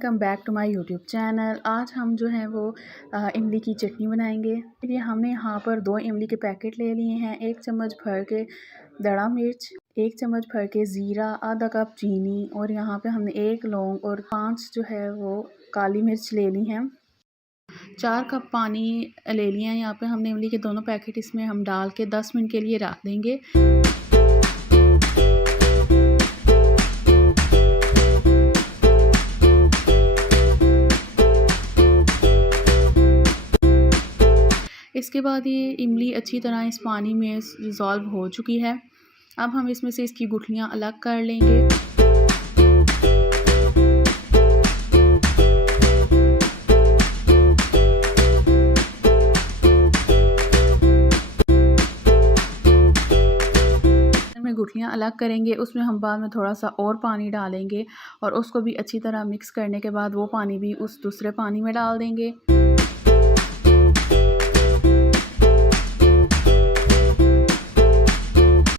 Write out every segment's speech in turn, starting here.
Welcome back to my YouTube channel. आज हम जो है वो इमली की चटनी बनाएंगे। ये हमने यहाँ पर 2 इमली के पैकेट ले लिए हैं, 1 चम्मच भर के दड़ा मिर्च, 1 चम्मच भर के ज़ीरा, आधा कप चीनी और यहाँ पे हमने 1 लौंग और 5 जो है वो काली मिर्च ले ली हैं। 4 कप पानी ले लिया है। यहाँ पे हमने इमली के दोनों पैकेट इसमें हम डाल के 10 मिनट के लिए रख देंगे। इसके बाद ये इमली अच्छी तरह इस पानी में डिज़ोल्व हो चुकी है। अब हम इसमें से इसकी गुठलियाँ अलग कर लेंगे। गुठलियाँ अलग करेंगे, उसमें हम बाद में थोड़ा सा और पानी डालेंगे और उसको भी अच्छी तरह मिक्स करने के बाद वो पानी भी उस दूसरे पानी में डाल देंगे।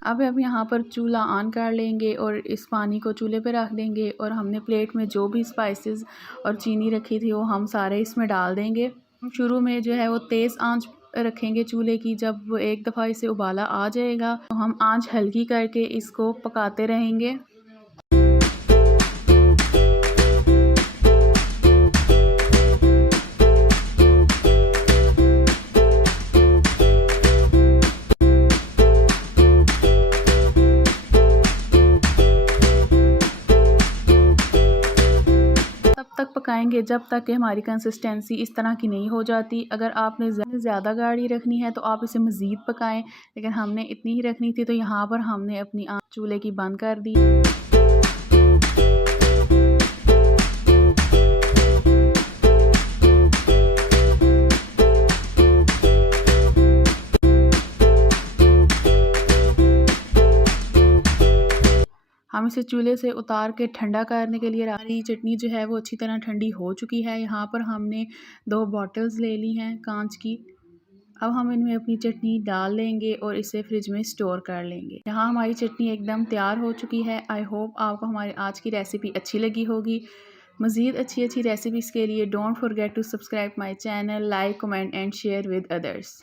अब यहाँ पर चूल्हा ऑन कर लेंगे और इस पानी को चूल्हे पे रख देंगे और हमने प्लेट में जो भी स्पाइसेस और चीनी रखी थी वो हम सारे इसमें डाल देंगे। शुरू में जो है वो तेज़ आंच रखेंगे चूल्हे की। जब वो एक दफ़ा इसे उबाला आ जाएगा तो हम आंच हल्की करके इसको पकाते रहेंगे। तब तक पकाएंगे जब तक कि हमारी कंसिस्टेंसी इस तरह की नहीं हो जाती। अगर आपने ज़्यादा गाढ़ी रखनी है तो आप इसे मज़ीद पकाएं, लेकिन हमने इतनी ही रखनी थी तो यहाँ पर हमने अपनी आंच चूल्हे की बंद कर दी। हम इसे चूल्हे से उतार के ठंडा करने के लिए हमारी चटनी जो है वो अच्छी तरह ठंडी हो चुकी है। यहाँ पर हमने 2 बॉटल्स ले ली हैं कांच की। अब हम इनमें अपनी चटनी डाल लेंगे और इसे फ्रिज में स्टोर कर लेंगे। यहाँ हमारी चटनी एकदम तैयार हो चुकी है। आई होप आपको हमारी आज की रेसिपी अच्छी लगी होगी। मज़ीद अच्छी रेसिपीज़ के लिए don't forget to subscribe my channel, like, comment and share with others.